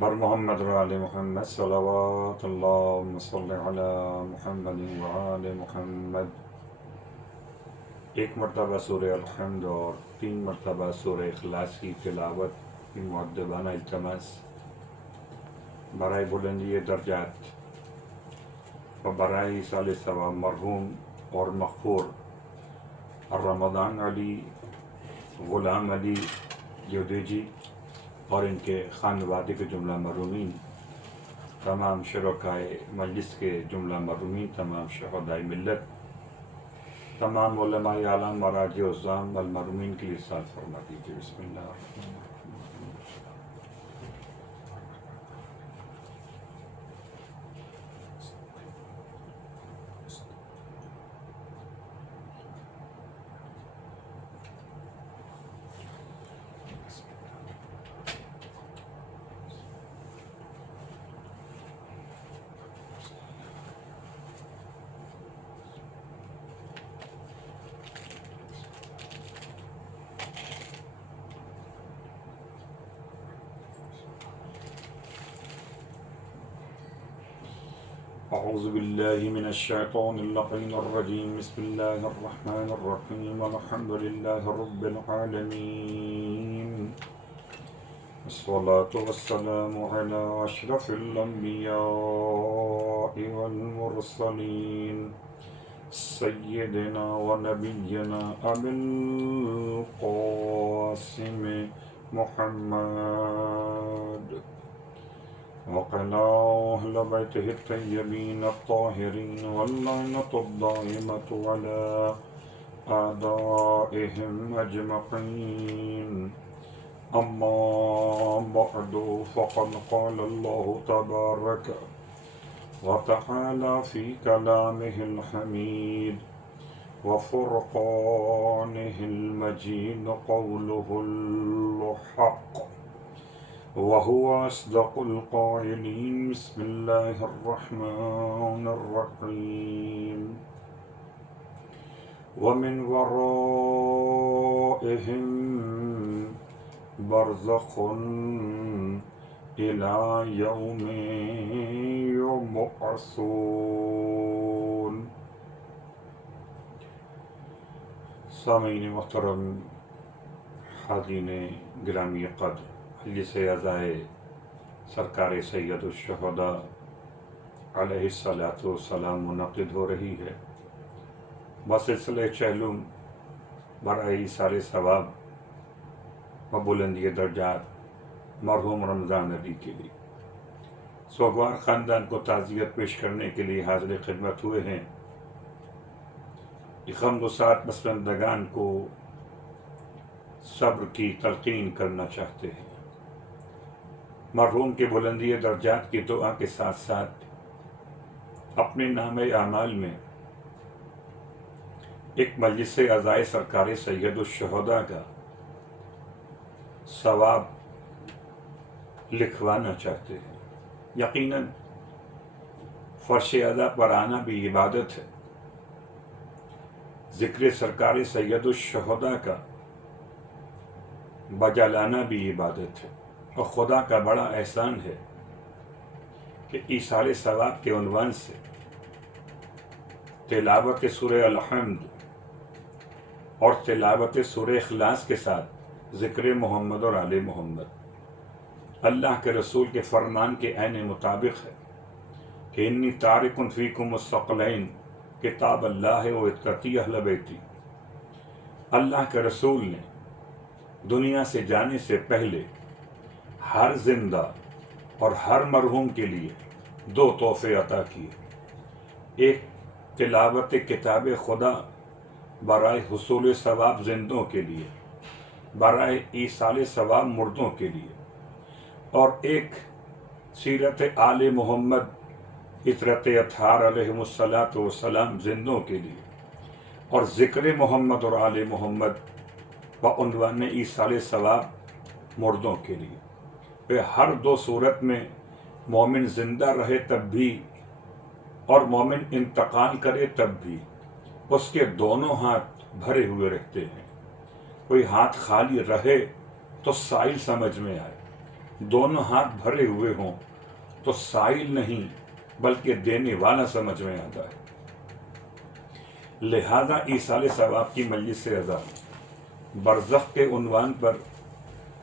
بر محمد و آل محمد صلوات اللہم صلی علی محمد و آل محمد۔ ایک مرتبہ سورہ الحمد اور 3 مرتبہ سورہ اخلاص کی تلاوت کی مؤدبانہ التماس برائے بلندی درجات و برائے ایصال ثواب مرحوم اور مغفور رمضان علی غلام علی یودیجی اور ان کے خانوادے کے جملہ مرحومین، تمام شرکائے مجلس کے جملہ مرحومین، تمام شہدائے ملت، تمام علماء اعلام مراجع عظام المرحومین کے لیے ارشاد فرما دیجیے۔ بسم اللہ الرحمن الرحیم۔ اعوذ باللہ من الشیطان اللعین الرجیم، بسم اللہ الرحمن الرحیم، الحمد للہ رب العالمین، والصلاة والسلام علی اشرف الانبیاء والمرسلین، سیدنا و نبینا ابی القاسم محمد وقال أهل بيته الطيبين الطاهرين واللعنة الدائمة على أعدائهم أجمعين. أما بعد فقد قال الله تبارك وتعالى في كلامه الحميد وفرقانه المجيد قوله الحق وهو أصدق القائلين. بسم الله الرحمن الرحيم. ومن ورائهم برزخ إلى يوم يبعثون. سامعین محترم، حاضرین گرامی قدر، مجلس عزائے سرکار سید الشہداء علیہ الصلاۃ والسلام منعقد ہو رہی ہے بسلسلہ چہلم برائے ایصال ثواب و بلندی درجات مرحوم رمضان علی کے لیے۔ سوگوار خاندان کو تعزیت پیش کرنے کے لیے حاضر خدمت ہوئے ہیں۔ غمگسار پسماندگان کو صبر کی تلقین کرنا چاہتے ہیں۔ مرحوم کے بلندی درجات کی دعا کے ساتھ ساتھ اپنے نام اعمال میں ایک مجلس عزائے سرکار سید الشہداء کا ثواب لکھوانا چاہتے ہیں۔ یقیناً فرش ادا پر آنا بھی عبادت ہے، ذکر سرکار سید الشہداء کا بجا لانا بھی عبادت ہے، اور خدا کا بڑا احسان ہے کہ ایصال ثواب کے عنوان سے تلاوت سورہ الحمد اور تلاوت سورہ اخلاص کے ساتھ ذکر محمد اور آل محمد اللہ کے رسول کے فرمان کے عین مطابق ہے کہ انی تارک فیکم الثقلین کتاب اللہ و اتقی اہل بیتی۔ اللہ کے رسول نے دنیا سے جانے سے پہلے ہر زندہ اور ہر مرحوم کے لیے 2 تحفے عطا کیے، ایک تلاوت کتاب خدا برائے حصول ثواب زندوں کے لیے، برائے ایصال ثواب مردوں کے لیے، اور ایک سیرت آل محمد عطرت اطہار علیہم السلام زندوں کے لیے، اور ذکر محمد اور آل محمد بعنوان ایصال ثواب مردوں کے لیے۔ ہر 2 صورت میں مومن زندہ رہے تب بھی اور مومن انتقال کرے تب بھی اس کے دونوں ہاتھ بھرے ہوئے رہتے ہیں۔ کوئی ہاتھ خالی رہے تو سائل سمجھ میں آئے، دونوں ہاتھ بھرے ہوئے ہوں تو سائل نہیں بلکہ دینے والا سمجھ میں آتا ہے۔ لہذا ایصال ثواب کی مجلس رضا برزخ کے عنوان پر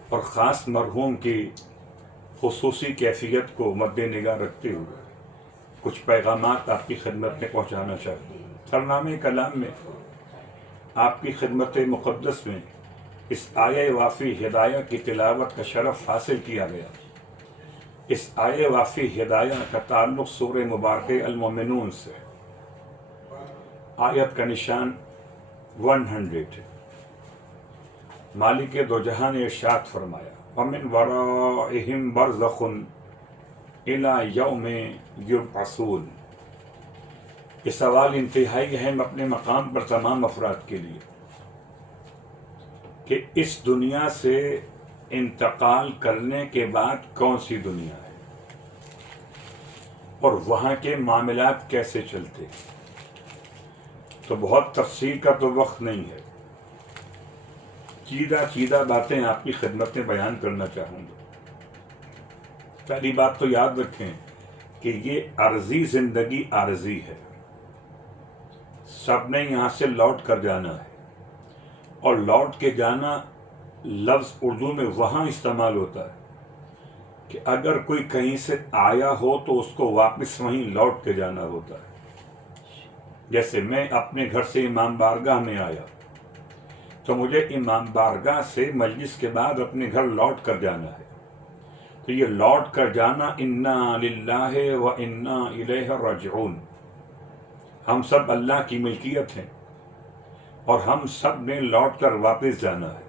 اور خاص مرحوم کی خصوصی کیفیت کو مد نگاہ رکھتے ہوئے کچھ پیغامات آپ کی خدمت میں پہنچانا چاہتے ہیں۔ سرنامہ کلام میں آپ کی خدمت مقدس میں اس آیہ وافی ہدایہ کی تلاوت کا شرف حاصل کیا گیا۔ اس آیہ وافی ہدایہ کا تعلق سورہ مبارکہ المومنون سے۔ آیت کا نشان 100 ہے۔ مالک دو جہاں نے ارشاد فرمایا وَمِن وَرَائِهِمْ بَرْزَخٌ إِلَى يَوْمِ يُبْعَثُونَ۔ یہ سوال انتہائی اہم اپنے مقام پر تمام افراد کے لیے کہ اس دنیا سے انتقال کرنے کے بعد کون سی دنیا ہے اور وہاں کے معاملات کیسے چلتے ہیں۔ تو بہت تفصیل کا تو وقت نہیں ہے، چیدہ باتیں آپ کی خدمت میں بیان کرنا چاہوں گا۔ پہلی بات تو یاد رکھیں کہ یہ عارضی زندگی عارضی ہے، سب نے یہاں سے لوٹ کر جانا ہے، اور لوٹ کے جانا لفظ اردو میں وہاں استعمال ہوتا ہے کہ اگر کوئی کہیں سے آیا ہو تو اس کو واپس وہیں لوٹ کے جانا ہوتا ہے۔ جیسے میں اپنے گھر سے امام بارگاہ میں آیا تو مجھے امام بارگاہ سے مجلس کے بعد اپنے گھر لوٹ کر جانا ہے، تو یہ لوٹ کر جانا انا للہ و انا الیہ راجعون، ہم سب اللہ کی ملکیت ہیں اور ہم سب نے لوٹ کر واپس جانا ہے۔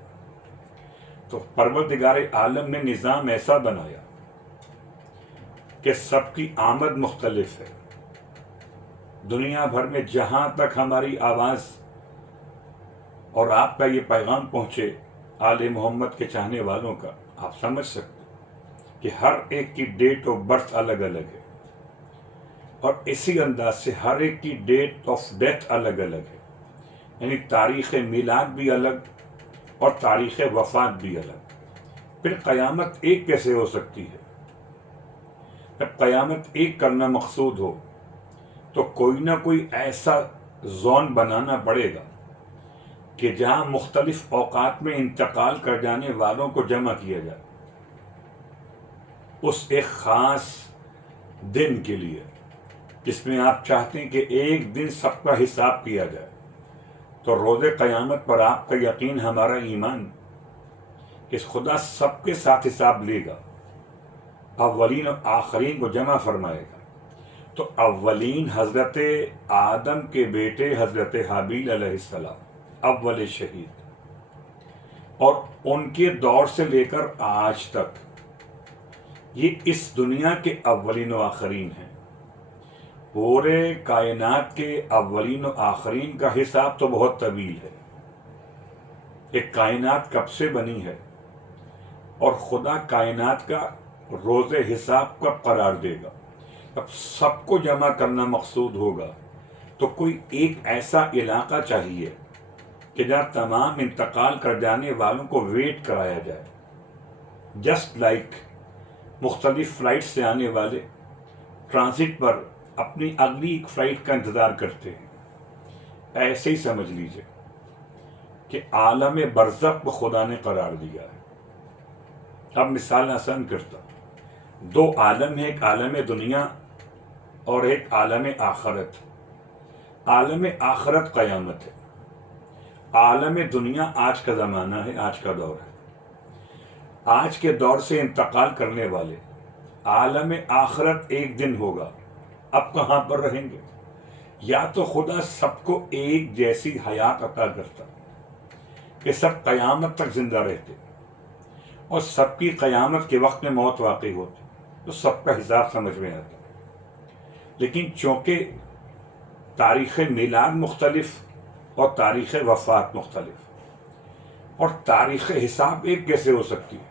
تو پروردگار عالم نے نظام ایسا بنایا کہ سب کی آمد مختلف ہے۔ دنیا بھر میں جہاں تک ہماری آواز اور آپ کا یہ پیغام پہنچے آل محمد کے چاہنے والوں کا، آپ سمجھ سکتے کہ ہر ایک کی ڈیٹ آف برتھ الگ الگ ہے، اور اسی انداز سے ہر ایک کی ڈیٹ آف ڈیتھ الگ الگ ہے، یعنی تاریخ میلاد بھی الگ اور تاریخ وفات بھی الگ۔ پھر قیامت ایک کیسے ہو سکتی ہے؟ جب قیامت ایک کرنا مقصود ہو تو کوئی نہ کوئی ایسا زون بنانا پڑے گا کہ جہاں مختلف اوقات میں انتقال کر جانے والوں کو جمع کیا جائے اس ایک خاص دن کے لیے، جس میں آپ چاہتے ہیں کہ ایک دن سب کا حساب کیا جائے۔ تو روز قیامت پر آپ کا یقین، ہمارا ایمان کہ خدا سب کے ساتھ حساب لے گا، اولین اور آخرین کو جمع فرمائے گا۔ تو اولین حضرت آدم کے بیٹے حضرت حابیل علیہ السلام، اول شہید، اور ان کے دور سے لے کر آج تک یہ اس دنیا کے اولین و آخرین ہیں۔ پورے کائنات کے اولین و آخرین کا حساب تو بہت طویل ہے کہ کائنات کب سے بنی ہے، اور خدا کائنات کا روز حساب کب قرار دے گا۔ اب سب کو جمع کرنا مقصود ہوگا تو کوئی ایک ایسا علاقہ چاہیے کہ جہاں تمام انتقال کر جانے والوں کو ویٹ کرایا جائے، جسٹ لائک مختلف فلائٹ سے آنے والے ٹرانزٹ پر اپنی اگلی ایک فلائٹ کا انتظار کرتے ہیں، ایسے ہی سمجھ لیجئے کہ عالم برزخ کو خدا نے قرار دیا ہے۔ اب مثال آسان کرتا ہوں، دو عالم ہیں، ایک عالم دنیا اور ایک عالم آخرت۔ عالم آخرت قیامت ہے، عالم دنیا آج کا زمانہ ہے، آج کا دور ہے۔ آج کے دور سے انتقال کرنے والے عالم آخرت ایک دن ہوگا، اب کہاں پر رہیں گے؟ یا تو خدا سب کو ایک جیسی حیات عطا کرتا کہ سب قیامت تک زندہ رہتے، اور سب کی قیامت کے وقت میں موت واقع ہوتی تو سب کا حساب سمجھ میں آتا۔ لیکن چونکہ تاریخ میلاد مختلف اور تاریخ وفات مختلف، اور تاریخ حساب ایک کیسے ہو سکتی ہے،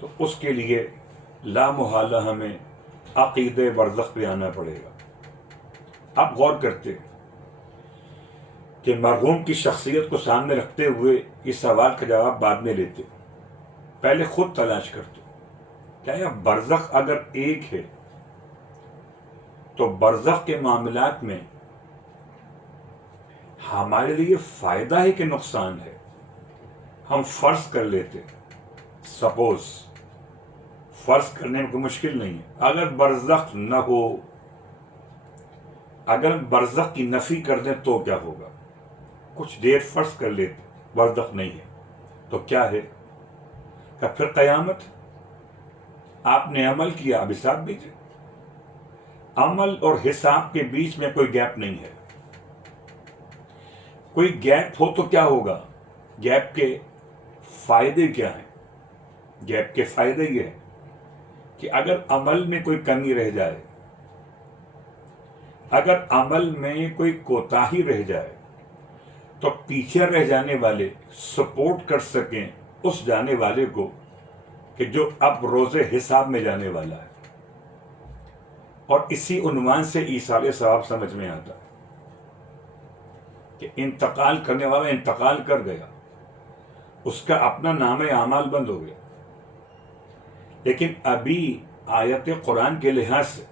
تو اس کے لیے لا محالہ ہمیں عقید برزخ پہ آنا پڑے گا۔ آپ غور کرتے کہ مرحوم کی شخصیت کو سامنے رکھتے ہوئے اس سوال کا جواب بعد میں لیتے، پہلے خود تلاش کرتے کیا یہ برزخ اگر ایک ہے تو برزخ کے معاملات میں ہمارے لیے فائدہ ہے کہ نقصان ہے؟ ہم فرض کر لیتے، سپوز فرض کرنے میں کوئی مشکل نہیں ہے، اگر برزخ نہ ہو، اگر برزخ کی نفی کر دیں تو کیا ہوگا؟ کچھ دیر فرض کر لیتے برزخ نہیں ہے تو کیا ہے؟ کہ پھر قیامت، آپ نے عمل کیا، اب حساب دیجیے۔ عمل اور حساب کے بیچ میں کوئی گیپ نہیں ہے۔ کوئی گیپ ہو تو کیا ہوگا؟ گیپ کے فائدے کیا ہیں؟ گیپ کے فائدے یہ ہیں کہ اگر عمل میں کوئی کمی رہ جائے، اگر عمل میں کوئی کوتاہی رہ جائے تو پیچھے رہ جانے والے سپورٹ کر سکیں اس جانے والے کو کہ جو اب روز حساب میں جانے والا ہے۔ اور اسی عنوان سے ایصال ثواب سمجھ میں آتا ہے کہ انتقال کرنے والا انتقال کر گیا، اس کا اپنا نام اعمال بند ہو گیا، لیکن ابھی آیت قرآن کے لحاظ سے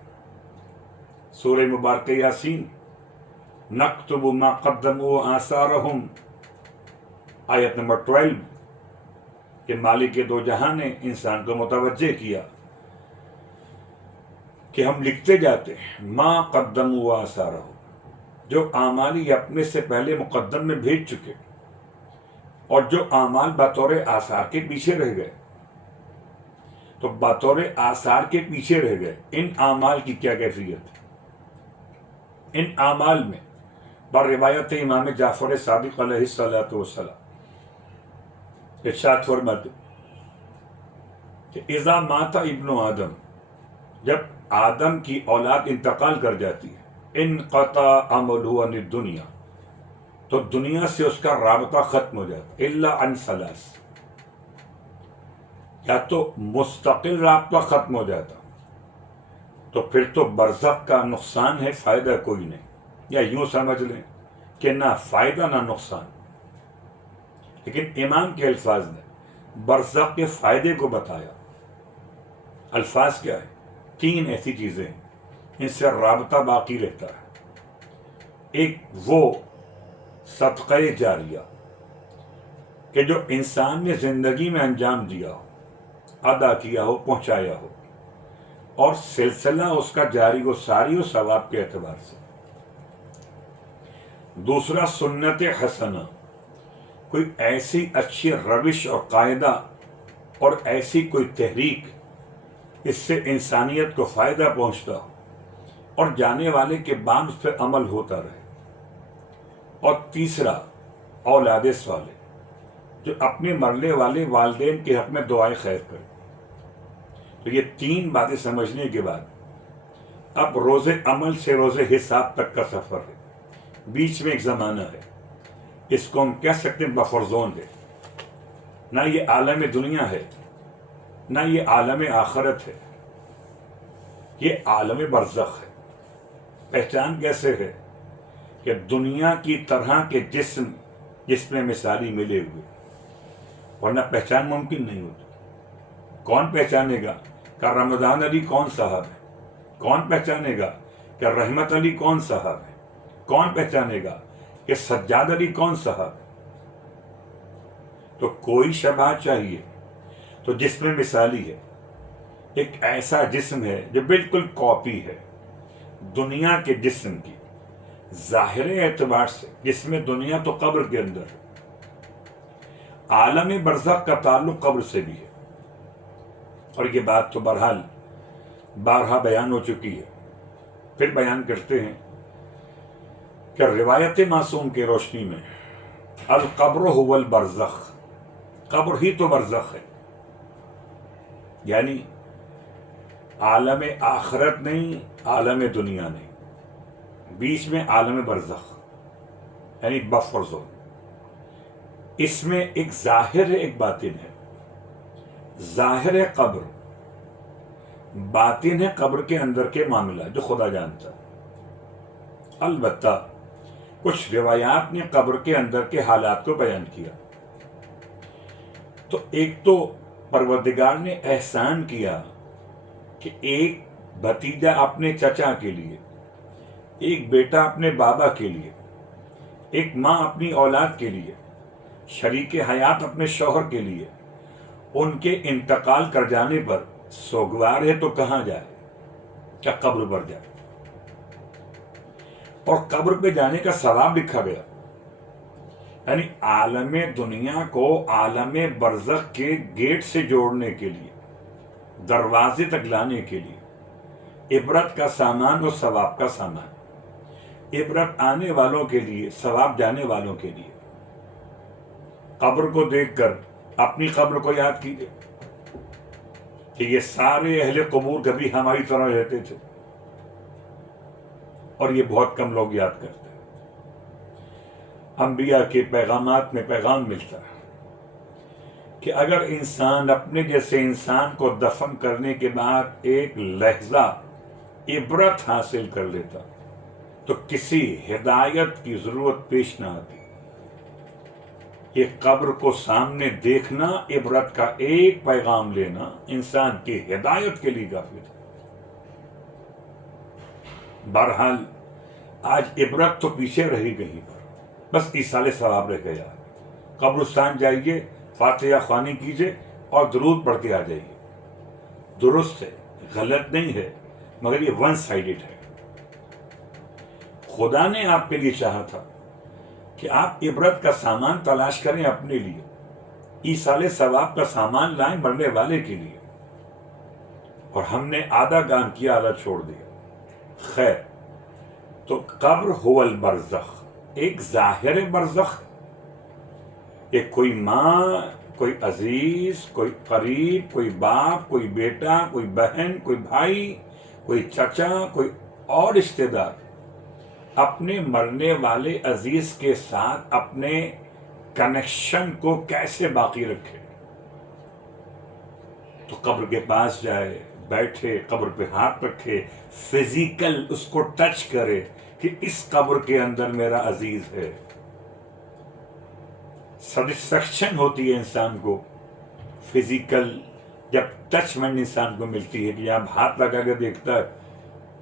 سورہ مبارکہ یاسین، نکتب ما قدموا آثارہم، آیت نمبر 12 کہ مالک دو جہاں نے انسان کو متوجہ کیا کہ ہم لکھتے جاتے ہیں ما قدموا آثارہم، جو اعمال یہ اپنے سے پہلے مقدم میں بھیج چکے اور جو اعمال بطور آثار کے پیچھے رہ گئے، تو بطور آثار کے پیچھے رہ گئے ان اعمال کی کیا کیفیت؟ ان اعمال میں بر روایت امام جعفر صادق علیہ الصلوۃ والسلام ارشاد فرماتے کہ اذا مات ابن آدم، جب آدم کی اولاد انتقال کر جاتی ہے، انقطع عملہ عن الدنیا، تو دنیا سے اس کا رابطہ ختم ہو جاتا، الا عن ثلاث، یا تو مستقل رابطہ ختم ہو جاتا، تو پھر تو برزخ کا نقصان ہے، فائدہ کوئی نہیں، یا یوں سمجھ لیں کہ نہ فائدہ نہ نقصان۔ لیکن امام کے الفاظ نے برزخ کے فائدے کو بتایا۔ الفاظ کیا ہے؟ 3 ایسی چیزیں ہیں ان سے رابطہ باقی رہتا ہے۔ ایک وہ صدقہ جاریہ کہ جو انسان نے زندگی میں انجام دیا ہو، ادا کیا ہو، پہنچایا ہو، اور سلسلہ اس کا جاری و ساری و ثواب کے اعتبار سے۔ دوسرا سنت حسنہ، کوئی ایسی اچھی روش اور قاعدہ اور ایسی کوئی تحریک اس سے انسانیت کو فائدہ پہنچتا ہو اور جانے والے کے بعد اس پہ عمل ہوتا رہے۔ اور تیسرا اولاد صالح، جو اپنے مرنے والے والدین کے حق میں دعائیں خیر کرے۔ تو یہ 3 باتیں سمجھنے کے بعد اب روز عمل سے روز حساب تک کا سفر ہے، بیچ میں ایک زمانہ ہے، اس کو ہم کہہ سکتے ہیں بفر زون ہے۔ نہ یہ عالم دنیا ہے، نہ یہ عالم آخرت ہے، یہ عالم برزخ ہے۔ پہچان کیسے ہے؟ کہ دنیا کی طرح کے جس میں مثالی ملے ہوئے، ورنہ پہچان ممکن نہیں ہوتی۔ کون پہچانے گا کہ رمضان علی کون صاحب ہے؟ کون پہچانے گا کہ رحمت علی کون صاحب ہے؟ کون پہچانے گا کہ سجاد علی کون صاحب ہے؟ تو کوئی شبہ چاہیے تو جسم مثالی ہے، ایک ایسا جسم ہے جو بالکل کاپی ہے دنیا کے جسم کی، ظاہر اعتبار سے جسم دنیا تو قبر کے اندر ہے، عالم برزخ کا تعلق قبر سے بھی ہے۔ اور یہ بات تو بہرحال بارہا بیان ہو چکی ہے، پھر بیان کرتے ہیں کہ روایت معصوم کی روشنی میں القبر هو البرزخ، قبر ہی تو برزخ ہے، یعنی عالم آخرت نہیں، عالم دنیا نہیں، بیچ میں عالم برزخ یعنی بفر زون۔ اس میں ایک ظاہر ہے، ایک باطن ہے۔ ظاہر ہے قبر، باطن ہے قبر کے اندر کے معاملہ جو خدا جانتا ہے۔ البتہ کچھ روایات نے قبر کے اندر کے حالات کو بیان کیا۔ تو ایک تو پروردگار نے احسان کیا کہ ایک بھتیجا اپنے چچا کے لیے، ایک بیٹا اپنے بابا کے لیے، ایک ماں اپنی اولاد کے لیے، شریک حیات اپنے شوہر کے لیے ان کے انتقال کر جانے پر سوگوار ہے تو کہاں جائے؟ کیا قبر پر جائے؟ اور قبر پہ جانے کا ثواب لکھا گیا، یعنی عالم دنیا کو عالم برزخ کے گیٹ سے جوڑنے کے لیے، دروازے تک لانے کے لیے عبرت کا سامان اور ثواب کا سامان، عبرت آنے والوں کے لیے، ثواب جانے والوں کے لیے۔ قبر کو دیکھ کر اپنی قبر کو یاد کیجیے کہ یہ سارے اہل قبور کبھی ہماری طرح رہتے تھے، اور یہ بہت کم لوگ یاد کرتے ہیں۔ انبیاء کے پیغامات میں پیغام ملتا ہے کہ اگر انسان اپنے جیسے انسان کو دفن کرنے کے بعد ایک لحظہ عبرت حاصل کر لیتا تو کسی ہدایت کی ضرورت پیش نہ آتی۔ یہ قبر کو سامنے دیکھنا، عبرت کا ایک پیغام لینا انسان کی ہدایت کے لیے کافی تھا۔ بہرحال آج عبرت تو پیچھے رہی کہیں پر، بس ایصال ثواب رہ گیا۔ قبرستان جائیے، فاتحہ خوانی کیجیے اور درود پڑھ کے آ جائیے۔ درست ہے، غلط نہیں ہے، مگر یہ ون سائیڈڈ ہے۔ خدا نے آپ کے لیے چاہا تھا کہ آپ عبرت کا سامان تلاش کریں اپنے لیے، ایصال ثواب کا سامان لائیں مرنے والے کے لیے، اور ہم نے آدھا کام کیا، آدھا چھوڑ دیا۔ خیر، تو قبر هو البرزخ، ایک ظاہر برزخ، ایک کوئی ماں، کوئی عزیز، کوئی قریب، کوئی باپ، کوئی بیٹا، کوئی بہن، کوئی بھائی، کوئی چچا، کوئی اور رشتہ دار اپنے مرنے والے عزیز کے ساتھ اپنے کنیکشن کو کیسے باقی رکھے؟ تو قبر کے پاس جائے، بیٹھے، قبر پہ ہاتھ رکھے، فزیکل اس کو ٹچ کرے کہ اس قبر کے اندر میرا عزیز ہے۔ سیٹسفیکشن ہوتی ہے انسان کو فزیکل، جب ٹچمنٹ انسان کو ملتی ہے کہ جب ہاتھ لگا کے دیکھتا ہے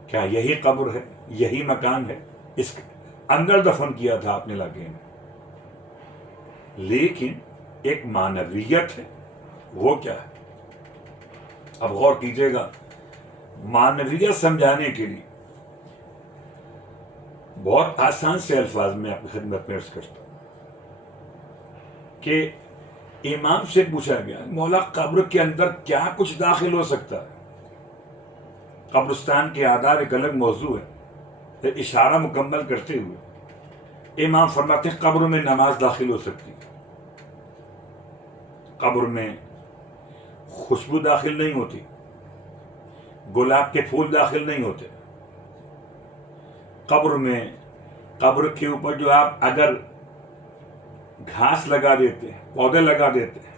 کیا یہی قبر ہے، یہی مکان ہے، اس کے اندر دفن کیا تھا اپنے علاقے میں۔ لیکن ایک معنویت ہے، وہ کیا ہے؟ اب غور کیجئے گا، معنویت سمجھانے کے لیے بہت آسان سے الفاظ میں آپ کی خدمت میں عرض کرتا ہوں کہ امام سے پوچھا گیا، مولا قبر کے اندر کیا کچھ داخل ہو سکتا ہے؟ قبرستان کے آداب ایک الگ موضوع ہے۔ پھر اشارہ مکمل کرتے ہوئے امام فرماتے ہیں قبر میں نماز داخل ہو سکتی ہے، قبر میں خوشبو داخل نہیں ہوتی، گلاب کے پھول داخل نہیں ہوتے، قبر میں، قبر کے اوپر جو آپ اگر گھاس لگا دیتے ہیں، پودے لگا دیتے ہیں،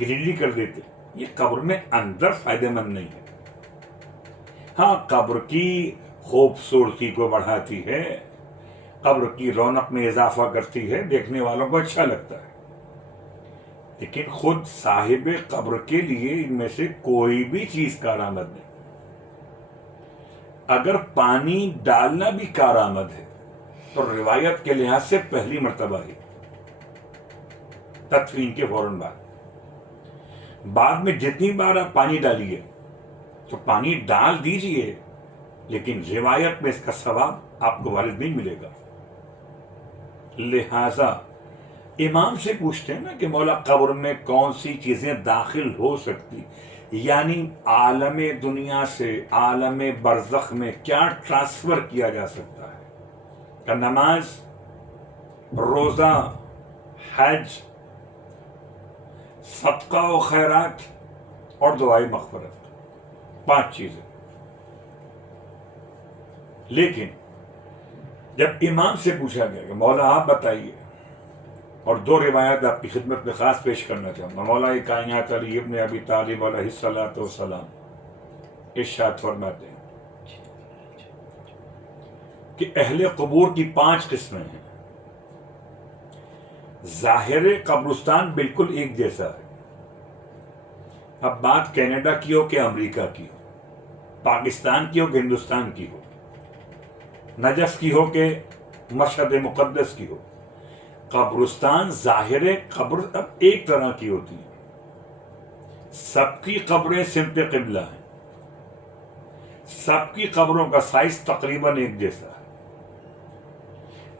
گریلی کر دیتے ہیں، یہ قبر میں اندر فائدہ مند نہیں ہے۔ ہاں، قبر کی خوبصورتی کو بڑھاتی ہے، قبر کی رونق میں اضافہ کرتی ہے، دیکھنے والوں کو اچھا لگتا ہے، لیکن خود صاحب قبر کے لیے ان میں سے کوئی بھی چیز کارآمد نہیں۔ اگر پانی ڈالنا بھی کارآمد ہے تو روایت کے لحاظ سے پہلی مرتبہ ہی، تدفین کے فوراً بعد میں جتنی بار آپ پانی ڈالیے تو پانی ڈال دیجئے، لیکن روایت میں اس کا ثواب آپ کو وارد نہیں ملے گا۔ لہذا امام سے پوچھتے ہیں نا کہ مولا قبر میں کون سی چیزیں داخل ہو سکتی، یعنی عالم دنیا سے عالم برزخ میں کیا ٹرانسفر کیا جا سکتا ہے؟ کہ نماز، روزہ، حج، صدقہ و خیرات اور دعائے مغفرت، 5 چیزیں۔ لیکن جب امام سے پوچھا گیا کہ مولا آپ بتائیے، اور 2 روایات آپ کی خدمت میں خاص پیش کرنا چاہوں گا۔ مولا کائنات علی ابن ابی طالب علیہ الصلوۃ والسلام ارشاد فرماتے ہیں کہ اہل قبور کی 5 قسمیں ہیں۔ ظاہر قبرستان بالکل ایک جیسا ہے، اب بات کینیڈا کی ہو کہ امریکہ کی ہو، پاکستان کی ہو کہ ہندوستان کی ہو، نجف کی ہو کہ مشہد مقدس کی ہو، قبرستان ظاہر قبر اب ایک طرح کی ہوتی ہیں، سب کی قبریں سمت قبلہ ہیں، سب کی قبروں کا سائز تقریباً ایک جیسا ہے،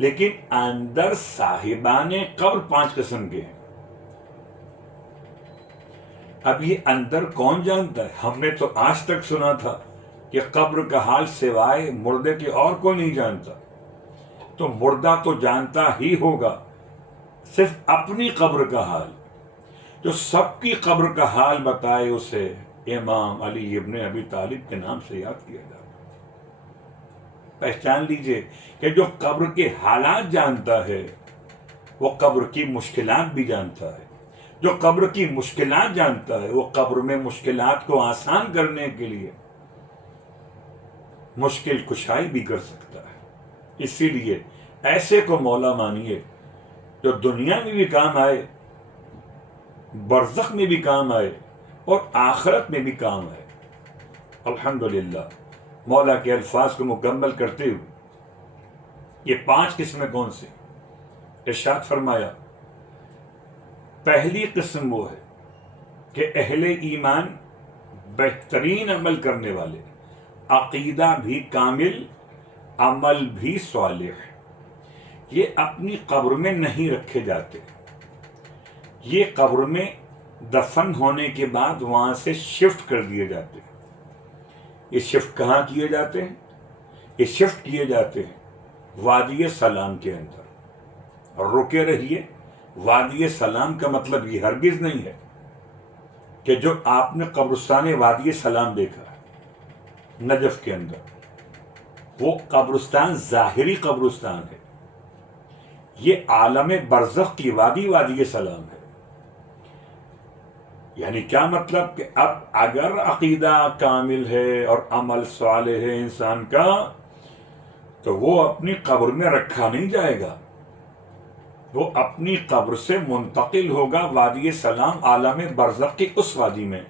لیکن اندر صاحبان قبر 5 قسم کے ہیں۔ اب یہ اندر کون جانتا ہے؟ ہم نے تو آج تک سنا تھا کہ قبر کا حال سوائے مردے کے اور کوئی نہیں جانتا، تو مردہ تو جانتا ہی ہوگا صرف اپنی قبر کا حال، جو سب کی قبر کا حال بتائے اسے امام علی ابن ابی طالب کے نام سے یاد کیا جاتا۔ پہچان لیجئے کہ جو قبر کے حالات جانتا ہے وہ قبر کی مشکلات بھی جانتا ہے، جو قبر کی مشکلات جانتا ہے وہ قبر میں مشکلات کو آسان کرنے کے لیے مشکل کشائی بھی کر سکتا ہے۔ اسی لیے ایسے کو مولا مانیے جو دنیا میں بھی کام آئے، برزخ میں بھی کام آئے اور آخرت میں بھی کام آئے۔ الحمدللہ مولا کے الفاظ کو مکمل کرتے ہوئے یہ 5 قسمیں کون سی؟ ارشاد فرمایا پہلی قسم وہ ہے کہ اہل ایمان بہترین عمل کرنے والے، عقیدہ بھی کامل، عمل بھی صالح، یہ اپنی قبر میں نہیں رکھے جاتے، یہ قبر میں دفن ہونے کے بعد وہاں سے شفٹ کر دیے جاتے ہیں۔ یہ شفٹ کہاں کیے جاتے ہیں؟ یہ شفٹ کیے جاتے ہیں وادی سلام کے اندر۔ اور رکے رہیے، وادی سلام کا مطلب یہ ہرگز نہیں ہے کہ جو آپ نے قبرستان وادی سلام دیکھا ہے نجف کے اندر، وہ قبرستان ظاہری قبرستان ہے، یہ عالم برزخ کی وادی سلام ہے۔ یعنی کیا مطلب کہ اب اگر عقیدہ کامل ہے اور عمل صالح ہے انسان کا، تو وہ اپنی قبر میں رکھا نہیں جائے گا، وہ اپنی قبر سے منتقل ہوگا وادی سلام، عالم برزخ کی اس وادی میں،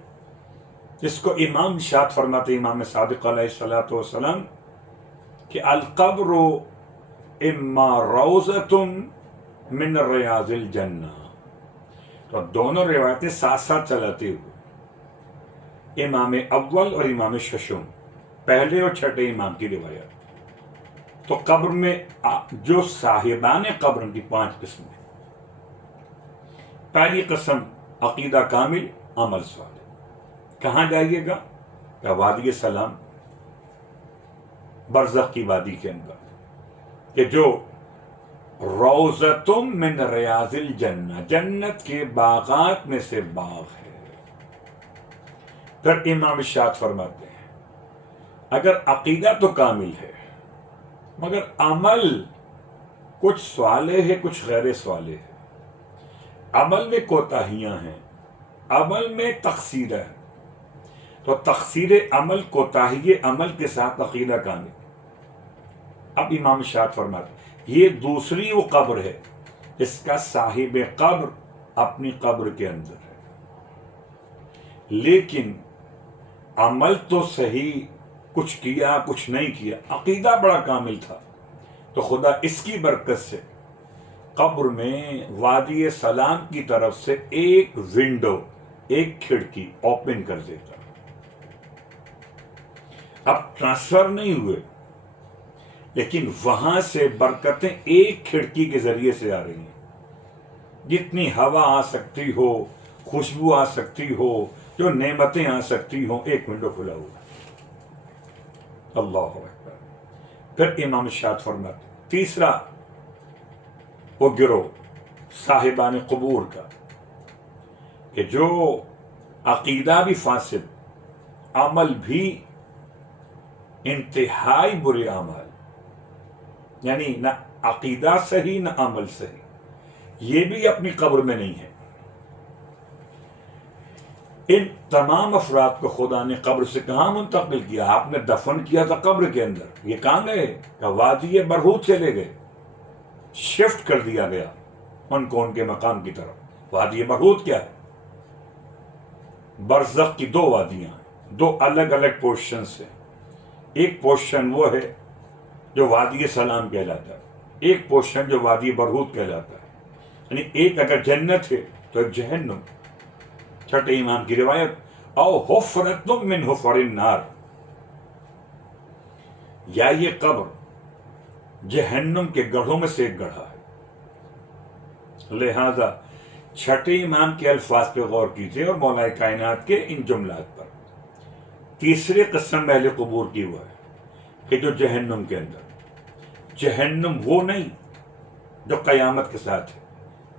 جس کو امام ارشاد فرماتے امام صادق علیہ الصلوۃ والسلام کہ القبر اما روضۃ من ریاض الجنہ۔ تو دونوں روایتیں ساتھ ساتھ چلاتے ہوئے امام اول اور امام ششم، پہلے اور چھٹے امام کی روایت، تو قبر میں جو صاحبان قبر کی 5 قسمیں۔ پہلی قسم عقیدہ کامل، عمل صالح۔ کہاں جائیے گا؟ کہ وادی سلام، برزخ کی وادی کے اندر، کہ جو روضۃ من ریاض الجنہ، جنت کے باغات میں سے باغ ہے۔ پھر امام ارشاد فرماتے ہیں اگر عقیدہ تو کامل ہے مگر عمل کچھ صالح ہے کچھ غیر صالح ہے، عمل میں کوتاہیاں ہیں، عمل میں تقصیر ہے، تو تقصیر عمل، کوتاہی عمل کے ساتھ عقیدہ کامل۔ اب امام ارشاد فرماتے ہیں یہ دوسری وہ قبر ہے جس کا صاحب قبر اپنی قبر کے اندر ہے، لیکن عمل تو صحیح، کچھ کیا کچھ نہیں کیا، عقیدہ بڑا کامل تھا، تو خدا اس کی برکت سے قبر میں وادی سلام کی طرف سے ایک ونڈو، ایک کھڑکی اوپن کر دیتا۔ اب ٹرانسفر نہیں ہوئے، لیکن وہاں سے برکتیں ایک کھڑکی کے ذریعے سے آ رہی ہیں، جتنی ہوا آ سکتی ہو، خوشبو آ سکتی ہو، جو نعمتیں آ سکتی ہوں، ایک ونڈو کھلا ہوا۔ اللہ اکبر۔ پھر امام ارشاد فرماتے تیسرا وہ گروہ صاحبان قبور کا، کہ جو عقیدہ بھی فاسد، عمل بھی انتہائی برے اعمال، یعنی نہ عقیدہ صحیح نہ عمل صحیح، یہ بھی اپنی قبر میں نہیں ہے۔ ان تمام افراد کو خدا نے قبر سے کہاں منتقل کیا؟ آپ نے دفن کیا تھا قبر کے اندر، یہ کہاں گئے؟ کہ وادی برہوت چلے گئے، شفٹ کر دیا گیا ان کو ان کے مقام کی طرف۔ وادی برہوت کیا ہے؟ برزخ کی 2 وادیاں ہیں، 2 الگ الگ پوزیشنز ہیں. ایک پوزیشن وہ ہے جو وادی سلام کہلاتا ہے، ایک پوزیشن جو وادی برہوت کہلاتا ہے. یعنی ایک اگر جنت ہے تو ایک جہنم. چھٹے امام کی روایت او حفرۃ من حفر النار، یا یہ قبر جہنم کے گڑھوں میں سے ایک گڑھا ہے. لہذا چھٹے امام کے الفاظ پہ غور کیجیے اور مولا کائنات کے ان جملات پر. تیسری قسم اہل قبور کی وہ ہے کہ جو جہنم کے اندر، جہنم وہ نہیں جو قیامت کے ساتھ ہے،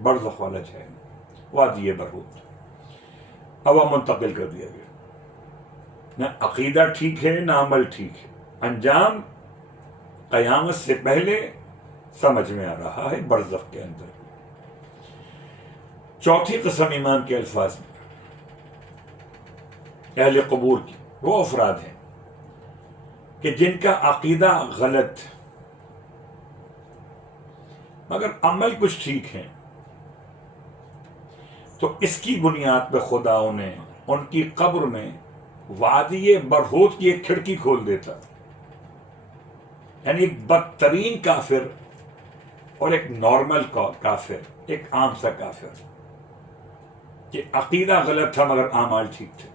برزخ والا جہنم، وادی برہوت. ہوا منتقل کر دیا گیا. نہ عقیدہ ٹھیک ہے نہ عمل ٹھیک ہے، انجام قیامت سے پہلے سمجھ میں آ رہا ہے برزخ کے اندر. چوتھی قسم ایمان کے الفاظ میں اہل قبور کی وہ افراد ہیں کہ جن کا عقیدہ غلط مگر عمل کچھ ٹھیک ہے، تو اس کی بنیاد پہ خدا انہیں ان کی قبر میں وادی برہوت کی ایک کھڑکی کھول دیتا. یعنی ایک بدترین کافر اور ایک نارمل کافر، ایک عام سا کافر کہ عقیدہ غلط تھا مگر اعمال ٹھیک تھے.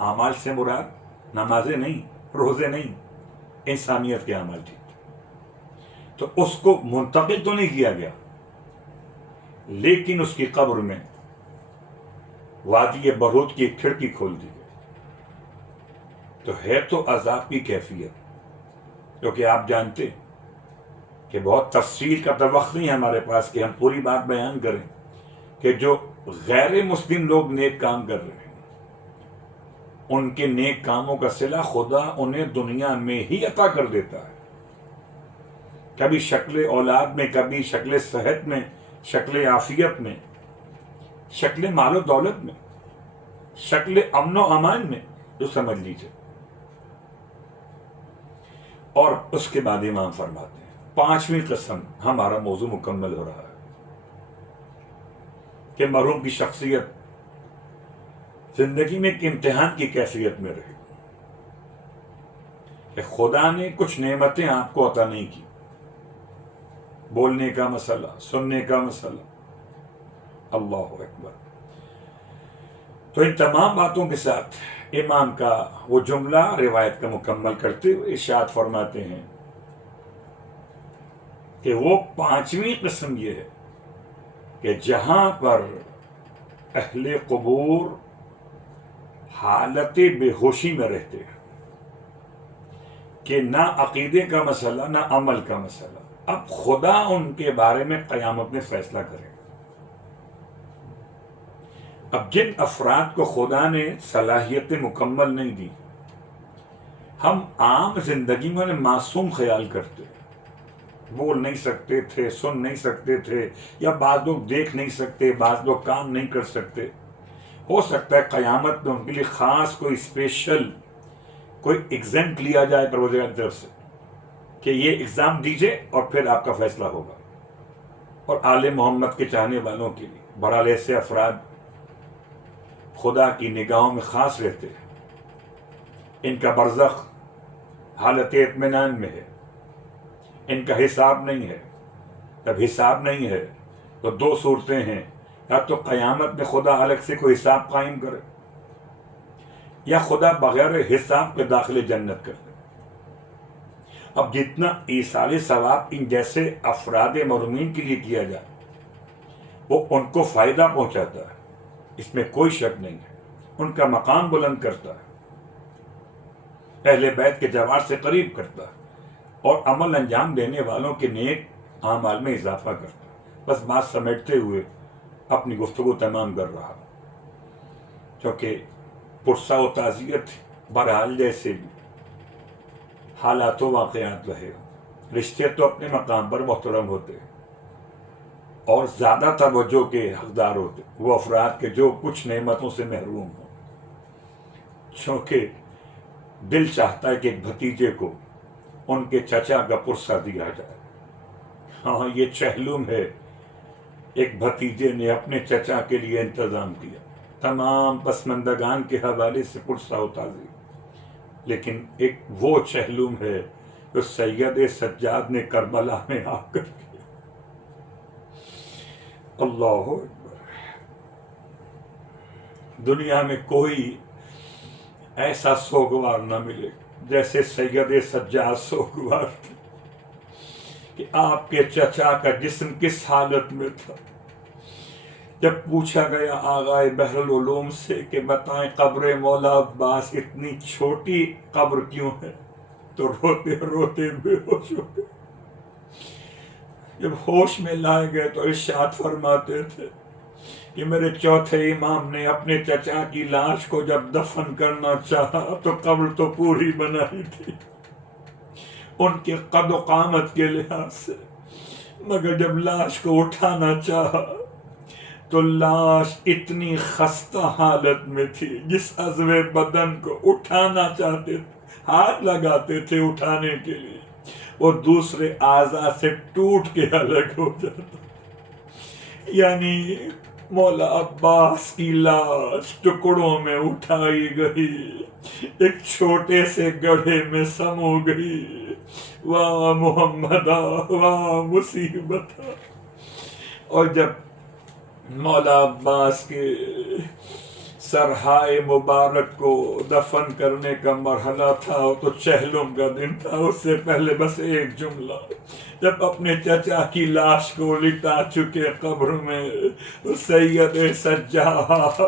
اعمال سے مراد نمازیں نہیں، روزے نہیں، انسانیت کے اعمال ٹھیک تھے. تو اس کو منتقل تو نہیں کیا گیا، لیکن اس کی قبر میں وادی برہوت کی ایک کھڑکی کھول دی گئی. تو ہے تو عذاب کی کیفیت، کیونکہ آپ جانتے کہ بہت تفصیل کا تو وقت نہیں ہے ہمارے پاس کہ ہم پوری بات بیان کریں کہ جو غیر مسلم لوگ نیک کام کر رہے ہیں ان کے نیک کاموں کا صلہ خدا انہیں دنیا میں ہی عطا کر دیتا ہے. کبھی شکل اولاد میں، کبھی شکل صحت میں، شکل عافیت میں، شکل مال و دولت میں، شکل امن و امان میں، جو سمجھ لیجیے. اور اس کے بعد امام فرماتے ہیں 5ویں قسم، ہمارا موضوع مکمل ہو رہا ہے کہ مرحوم کی شخصیت زندگی میں ایک امتحان کی کیفیت میں رہے کہ خدا نے کچھ نعمتیں آپ کو عطا نہیں کی. بولنے کا مسئلہ، سننے کا مسئلہ، اللہ اکبر. تو ان تمام باتوں کے ساتھ امام کا وہ جملہ روایت کا مکمل کرتے ہوئے ارشاد فرماتے ہیں کہ وہ 5ویں قسم یہ ہے کہ جہاں پر اہل قبور حالت بے ہوشی میں رہتے ہیں کہ نہ عقیدے کا مسئلہ نہ عمل کا مسئلہ، اب خدا ان کے بارے میں قیامت میں فیصلہ کرے. اب جن افراد کو خدا نے صلاحیت مکمل نہیں دی، ہم عام زندگی میں انہیں معصوم خیال کرتے، بول نہیں سکتے تھے، سن نہیں سکتے تھے، یا بعض لوگ دیکھ نہیں سکتے، بعض لوگ کام نہیں کر سکتے. ہو سکتا ہے قیامت میں ان کے لیے خاص کوئی اسپیشل کوئی ایگزام لیا جائے پروردگار کی طرف سے کہ یہ ایگزام دیجئے اور پھر آپ کا فیصلہ ہوگا. اور آل محمد کے چاہنے والوں کے لیے بہرحال ایسے افراد خدا کی نگاہوں میں خاص رہتے ہیں. ان کا برزخ حالت اطمینان میں ہے، ان کا حساب نہیں ہے. جب حساب نہیں ہے تو 2 صورتیں ہیں، یا تو قیامت میں خدا الگ سے کوئی حساب قائم کرے، یا خدا بغیر حساب کے داخل جنت کر دے. اب جتنا ایصال ثواب ان جیسے افراد مرحومین کے لیے کیا جائے وہ ان کو فائدہ پہنچاتا ہے، اس میں کوئی شک نہیں ہے. ان کا مقام بلند کرتا ہے، اہل بیت کے جوار سے قریب کرتا ہے، اور عمل انجام دینے والوں کے نیک اعمال میں اضافہ کرتا ہے. بس بات سمیٹتے ہوئے اپنی گفتگو تمام کر رہا ہوں، کیونکہ پرسہ و تعزیت بہرحال جیسے بھی حالات و واقعات رہے ہوں، رشتے تو اپنے مقام پر محترم ہوتے اور زیادہ توجہ کے حقدار ہوتے وہ افراد کے جو کچھ نعمتوں سے محروم ہوں. چونکہ دل چاہتا ہے کہ ایک بھتیجے کو ان کے چچا کا پرسہ دیا جائے. ہاں یہ چہلم ہے، ایک بھتیجے نے اپنے چچا کے لیے انتظام کیا. تمام پسماندگان کے حوالے سے پرسہ و تازی، لیکن ایک وہ چہلم ہے جو سید سجاد نے کربلا میں آ کر کیا۔ اللہ اکبر۔ دنیا میں کوئی ایسا سوگوار نہ ملے جیسے سید سجاد سوگوار تھے کہ آپ کے چچا کا جسم کس حالت میں تھا۔ جب پوچھا گیا آغائے بحر العلوم سے کہ بتائیں قبر مولا عباس اتنی چھوٹی قبر کیوں ہے، تو روتے روتے بے ہوش ہو گئے۔ جب ہوش میں لائے گئے تو ارشاد فرماتے تھے کہ میرے چوتھے امام نے اپنے چچا کی لاش کو جب دفن کرنا چاہا تو قبر تو پوری بنائی تھی ان کے قد و قامت کے لحاظ سے، مگر جب لاش کو اٹھانا چاہا تو لاش اتنی خستہ حالت میں تھی، جس عضو بدن کو اٹھانا چاہتے تھے، ہاتھ لگاتے تھے اٹھانے کے لیے، وہ دوسرے اعضاء سے ٹوٹ کے الگ ہو جاتا۔ یعنی مولا عباس کی لاش ٹکڑوں میں اٹھائی گئی، ایک چھوٹے سے گڑھے میں سمو گئی۔ واہ محمدہ، واہ مصیبت۔ اور جب مولا عباس کے سرہائے مبارک کو دفن کرنے کا مرحلہ تھا تو چہلم کا دن تھا، اس سے پہلے بس ایک جملہ، جب اپنے چچا کی لاش کو لٹا چکے قبر میں سید سجاد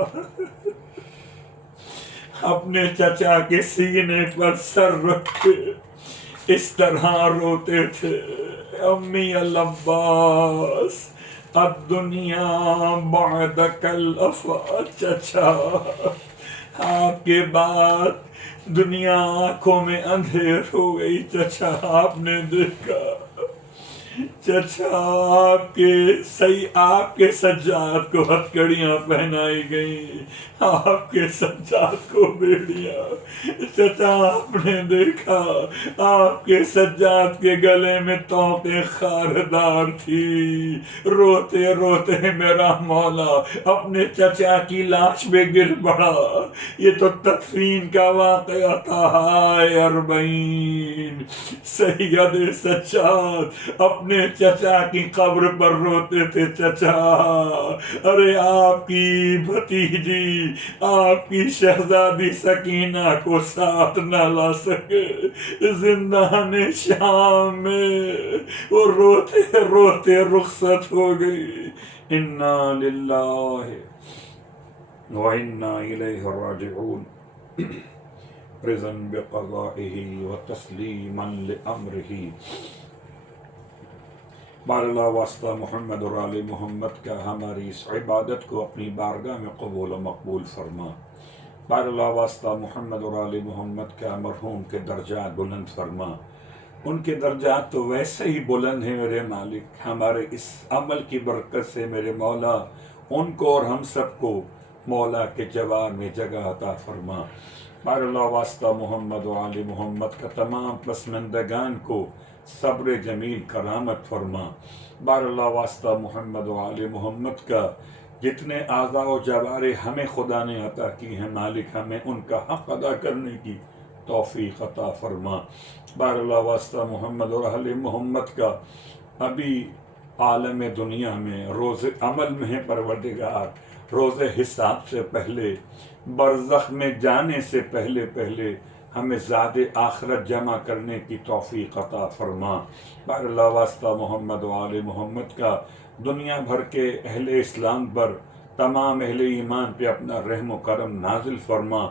اپنے چچا کے سینے پر سر رکھے اس طرح روتے تھے، امی العباس الدنیا بعدک الافا، چچا آپ کے بعد دنیا آنکھوں میں اندھیر ہو گئی۔ چچا آپ نے دیکھا، چچا آپ کے سجاد کو ہتھکڑیاں پہنائی گئی، آپ کے سجاد کو بیڑیاں۔ چچا آپ نے دیکھا آپ کے سجاد کے گلے میں توقیں خاردار تھی۔ روتے روتے میرا مولا اپنے چچا کی لاش میں گر پڑا۔ یہ تو تدفین کا واقعہ تھا۔ ہائے اربعین، سید سجاد اپنے چچا کی قبر پر روتے تھے، چچا ارے آپ کی بھتیجی، آپ کی شہزادی سکینہ کو ساتھ نہ لا سکے زندان شام میں، وہ روتے روتے رخصت ہو گئی۔ انا للہ وانا الیہ راجعون، رضا بقضائہ وتسلیما لامرہ۔ بار اللہ واسطہ محمد اور آل محمد کا ہماری اس عبادت کو اپنی بارگاہ میں قبول و مقبول فرما۔ بار اللہ واسطہ محمد اور آل محمد کا مرحوم کے درجات بلند فرما۔ ان کے درجات تو ویسے ہی بلند ہیں میرے مالک، ہمارے اس عمل کی برکت سے میرے مولا ان کو اور ہم سب کو مولا کے جوار میں جگہ عطا فرما۔ بار اللہ واسطہ محمد و آل محمد کا تمام پسماندگان کو صبر جمیل کرامت فرما۔ بار اللہ واسطہ محمد و آل محمد کا جتنے اعضاء و جوارح ہمیں خدا نے عطا کی ہیں مالک، ہمیں ان کا حق ادا کرنے کی توفیق عطا فرما۔ بار اللہ واسطہ محمد اور اہل محمد کا ابھی عالم دنیا میں روز عمل میں ہے پروردگار، روز حساب سے پہلے، برزخ میں جانے سے پہلے ہمیں زاد آخرت جمع کرنے کی توفیق عطا فرما۔ بار اللہ واسطہ محمد و آل محمد کا دنیا بھر کے اہل اسلام پر، تمام اہل ایمان پہ اپنا رحم و کرم نازل فرما،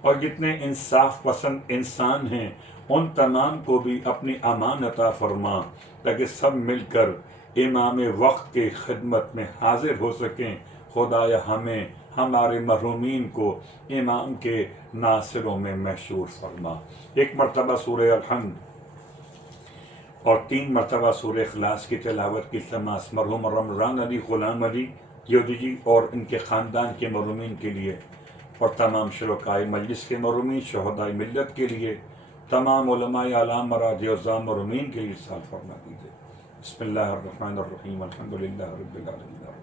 اور جتنے انصاف پسند انسان ہیں ان تمام کو بھی اپنی امان عطا فرما، تاکہ سب مل کر امام وقت کی خدمت میں حاضر ہو سکیں۔ خدایا ہمیں ہمارے محرومین کو امام کے ناصروں میں محشور فرما۔ ایک مرتبہ سورہ الحمد اور 3 مرتبہ سورہ اخلاص کی تلاوت کی سماعت مرحوم رمضان علی غلام علی یودی جی اور ان کے خاندان کے محرومین کے لیے، اور تمام شرکائے مجلس کے محرومین، شہدائے ملت کے لیے، تمام علماء اعلام مراجع و محرومین کے لیے ارسال فرما دیجیے۔ بسم اللہ الرحمن الرحیم، الحمدللہ رب العالمین۔